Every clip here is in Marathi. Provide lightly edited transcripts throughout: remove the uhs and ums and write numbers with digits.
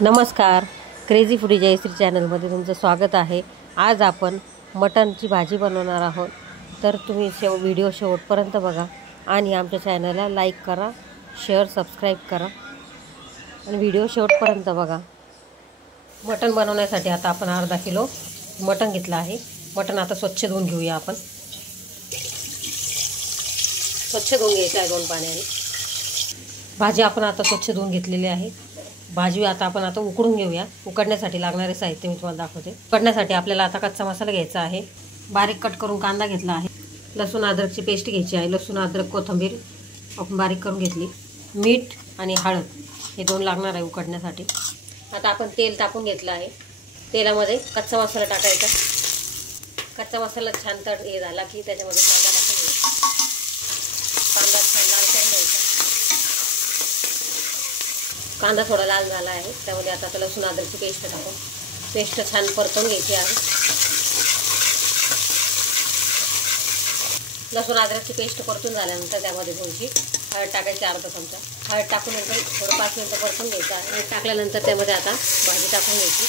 नमस्कार, क्रेझी फूडी जयश्री चॅनलमध्ये तुमचं स्वागत आहे। आज आपण मटनची भाजी बनवणार आहोत, तर तुम्ही व्हिडिओ शेवटपर्यंत बघा आणि आमच्या चॅनलला लाईक करा, शेअर, सबस्क्राईब करा आणि व्हिडिओ शेवटपर्यंत बघा। मटन बनवण्यासाठी आता आपण अर्धा किलो मटन घेतलं आहे। मटन आता स्वच्छ धुवून घेऊया। आपण स्वच्छ धुवून घ्यायचं आहे 2 पाण्याने। भाजी आपण आता स्वच्छ धुवून घेतलेली आहे। भाजी आता उकडून घेऊया। उकडण्यासाठी लागणारे साहित्य मी तुम्हाला दाखवते। उकडण्यासाठी आपल्याला आता कच्चा मसाला घ्यायचा आहे। बारीक कट करून कांदा घेतला आहे। लसूण अद्रकची पेस्ट घ्यायची आहे। लसूण अद्रक कोथिंबीर आपण बारीक करून घेतली। मीठ आणि हळद हे 2 लागणार आहे उकडण्यासाठी। आता आपण तेल टाकून घेतलं आहे। तेलामध्ये कच्चा मसाला टाकायचा। कच्चा मसाला छान हे झाला की त्याच्यामध्ये कांदा टाकून घ्यायचा। कांदा छान लाल करून घ्यायचा। कांदा थोडा लाल झाला आहे, त्यामध्ये आता लसूण अद्रकची पेस्ट टाकून पेस्ट छान परतून घ्यायची आहे। लसूण अद्रकची पेस्ट परतून झाल्यानंतर त्यामध्ये थोडीशी हळद टाकायची, अर्धा चमचा हळद टाकून नंतर थोडं 5 मिनिटं परतून घ्यायचं आहे। हळद टाकल्यानंतर त्यामध्ये आता भाजी टाकून घ्यायची।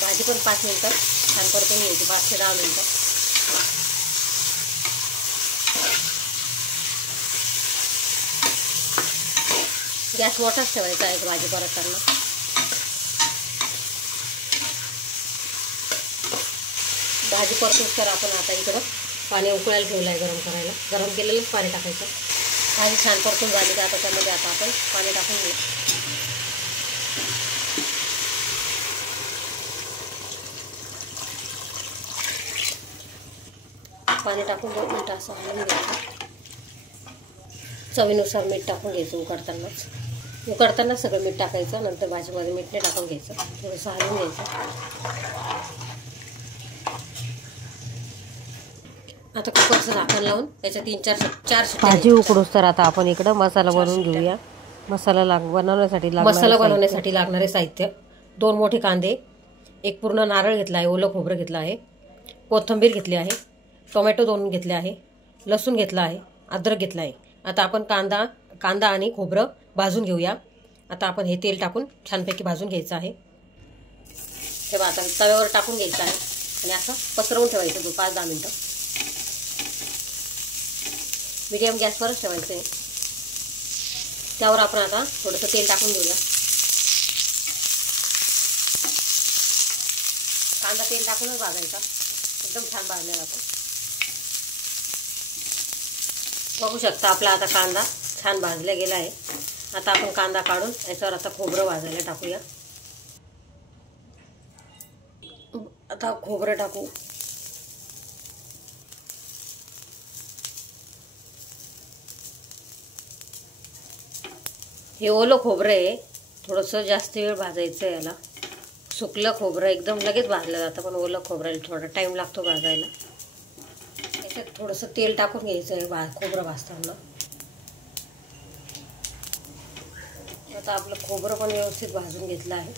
भाजी पण 5 मिनिटं छान परतून घ्यायची, 5 ते 10 मिनिटं। गॅस मोठाच ठेवायचा आहे भाजी परतताना। भाजी परतून तर आपण आता इकडं पाणी उकळायला ठेवलं आहे, गरम करायला। गरम केलेलंच पाणी टाकायचं। भाजी छान परतून झाली की आता त्यामध्ये आता आपण पाणी टाकून घेऊ। पाणी टाकून 2 मिनिटं असं हलवून घ्यायचं। चवीनुसार मीठ टाकून घ्यायचं। उकडताना सगळं मीठ टाकायचं, नंतर भाजीमध्ये मीठ नाही टाकून घ्यायचं, थोडंसं हलवून घ्यायचं। आता कुकरचं झाकण लावून त्याच्या 3-4 शिट्ट्या भाजी उकडूस तर आता आपण इकडं मसाला बनवून घेऊया। मसाला बनवण्यासाठी लागणारे साहित्य: 2 मोठे कांदे, 1 पूर्ण नारळ घेतला आहे, ओलं खोबरं घेतलं आहे, कोथिंबीर घेतली आहे, टोमॅटो 2 घेतले आहे, लसूण घेतला आहे, अद्रक घेतला आहे। आता आपण कांदा आणि खोबरं भाजून घेऊया। आता आपण हे तेल टाकून छानपैकी भाजून घ्यायचं आहे। हे आता तव्यावर टाकून घ्यायचं आहे आणि असं पसरवून ठेवायचं 5-10 मिनिटं। मीडियम गॅसवरच ठेवायचं आहे। त्यावर आपण आता थोडंसं तेल टाकून घेऊया। कांदा तेल टाकूनच भाजायचा, एकदम छान भाजला जातो। बघू शकता आपला आता कांदा छान भाजला गेला आहे। आता आपण कांदा काढून याच्यावर आता खोबरं भाजायला टाकूया। आता खोबरं टाकू। हे ओलं खोबरं आहे, थोडंसं जास्त वेळ भाजायचं आहे याला। सुकलं खोबरं एकदम लगेच भाजलं जातं, पण ओलं खोबऱ्याला थोडा टाईम लागतो भाजायला। याच्यात थोडंसं तेल टाकून घ्यायचं आहे खोबरं भाजताना। आता आपलं खोबरं पण व्यवस्थित भाजून घेतलं आहे।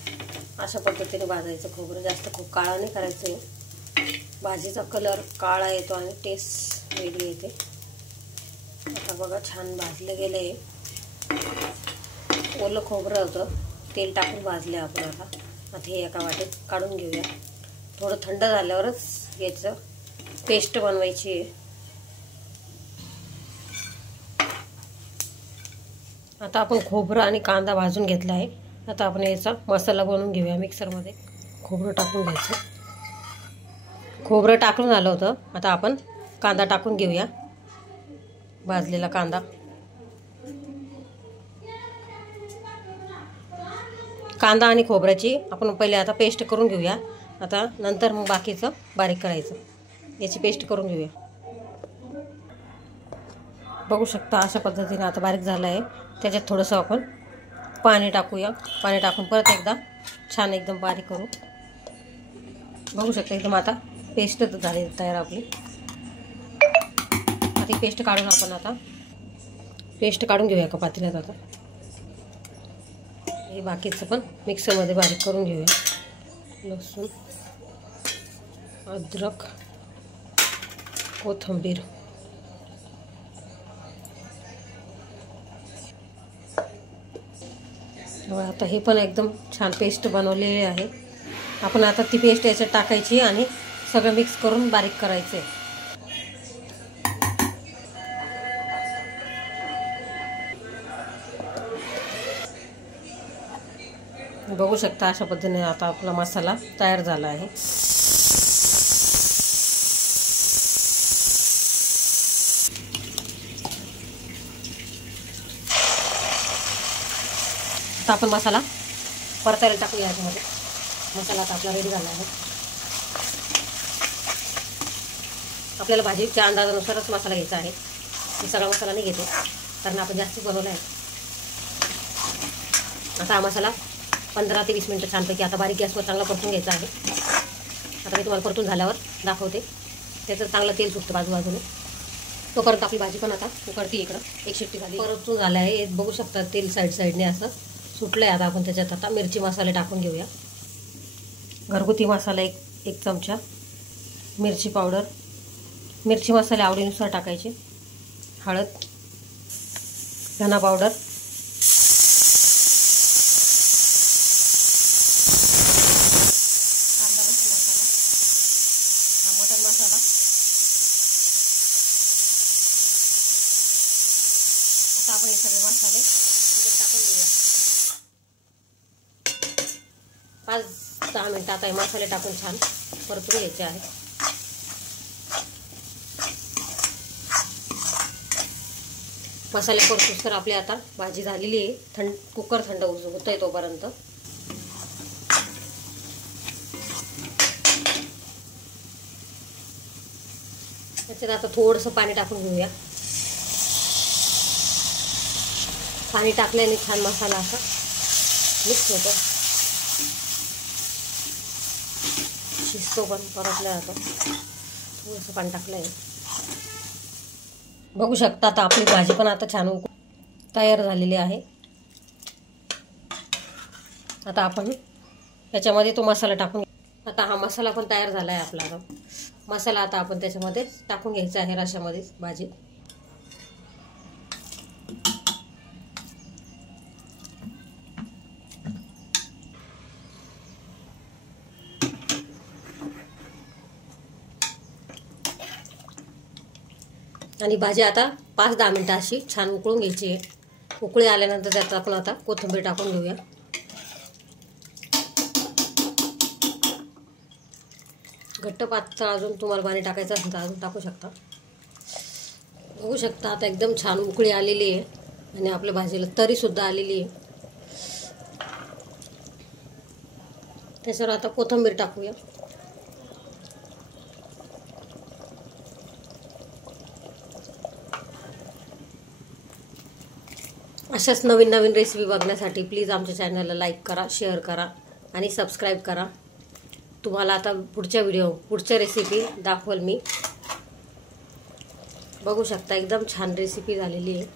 अशा पद्धतीने भाजायचं खोबरं, जास्त खूप काळा नाही करायचं आहे। भाजीचा कलर काळा येतो आणि टेस्ट वेगळी येते। आता बघा छान भाजलं गेलं आहे। ओलं खोबरं होतं, तेल टाकून भाजले आपण। आता हे एका वाटीत काढून घेऊया। थोडं थंड झाल्यावरच याचं पेस्ट बनवायची आहे। आता आपण खोबरं आणि कांदा भाजून घेतला आहे। आता आपण याचा मसाला बनवून घेऊया। मिक्सरमध्ये खोबरं टाकून घ्यायचं। खोबरं टाकून आलं होतं, आता आपण कांदा टाकून घेऊया, भाजलेला कांदा। कांदा आणि खोबऱ्याची आपण पहिले आता पेस्ट करून घेऊया। आता नंतर मग बाकीचं बारीक करायचं। याची पेस्ट करून घेऊया। बघू शकता अशा पद्धतीने आता बारीक झालं आहे। त्याच्यात थोडंसं आपण पाणी टाकूया। पाणी टाकून परत एकदा छान एकदम बारीक करू। बघू शकता एकदम आता पेस्ट झाली तयार आपली। आता पेस्ट काढून आपण आता पेस्ट काढून घेऊया का पातेल्यात। आता हे बाकीचं पण मिक्सरमध्ये बारीक करून घेऊया। लसूण, अद्रक, कोथिंबीर, आता हे पण एकदम छान पेस्ट बनवलेली आहे. आपण आता ती पेस्ट याच्यात टाकायची आणि सगळं मिक्स करून बारीक करायचं आहे. बघू शकता अशा पद्धतीने आता आपला मसाला तयार झाला आहे. आता आपण मसाला परतायला टाकूया याच्यामध्ये. मसाला आता आपला रेडी झाला आहे. आपल्याला भाजीच्या अंदाजानुसारच मसाला घ्यायचा आहे. मी सगळा मसाला नाही घेते कारण आपण जास्त बनवला आहे. आता हा मसाला 15 ते 20 मिनिटं छानपैकी आता बारीक गॅसवर चांगला परतून घ्यायचा आहे. आता मी तुम्हाला परतून झाल्यावर दाखवते. त्याचं चांगलं तेल सुटतं बाजूबाजूने. तोपर्यंत आपली भाजी पण आता उकडती. इकडं एक शिट्टी झाली, परतून झालं आहे. बघू शकता तेल साईडने असं सुटलं आहे. आता आपण त्याच्यात आता मिरची मसाले टाकून घेऊया. घरगुती मसाला एक चमचा, मिरची पावडर, मिरची मसाले आवडीनुसार टाकायचे, हळद, धना पावडर, कांदा लसूण मसाला, मटन मसाला. आता आपण हे सगळे मसाले टाकून घेऊया. 5-10 मिनिटं आता हे मसाले टाकून छान परतून घ्यायचे आहे. मसाले परतूस तर आपली आता भाजी झालेली आहे. कुकर थंड होत आहे तोपर्यंत. त्याच्यात आता थोडंसं पाणी टाकून घेऊया. पाणी टाकल्याने छान मसाला असा मिक्स होतो, शिजतो पण परतल्या जातो. थोडंसं पाणी टाकलं आहे. बघू शकता आता आपली भाजी पण आता छान तयार झालेली आहे. आता आपण त्याच्यामध्ये तो मसाला टाकून, आता हा मसाला पण तयार झाला आहे आपला. मसाला आता आपण त्याच्यामध्ये टाकून घ्यायचा आहे रशामध्ये भाजी. आणि भाजी आता 5-10 मिनिटं अशी छान उकळून घ्यायची आहे. उकळी आल्यानंतर त्यात आपण आता कोथिंबीर टाकून घेऊया. घट्ट पातळ अजून तुम्हाला पाणी टाकायचं असेल तर अजून टाकू शकता. बघू शकता आता एकदम छान उकळी आलेली आहे आणि आपल्या भाजीला तरीसुद्धा आलेली आहे. त्याच्यावर आता कोथिंबीर टाकूया. अशाच नवीन नवीन रेसिपी बघण्यासाठी प्लीज आमच्या चॅनलला लाईक करा, शेअर करा आणि सबस्क्राईब करा. तुम्हाला आता पुढच्या रेसिपी दाखवल मी. बघू शकता एकदम छान रेसिपी झालेली आहे.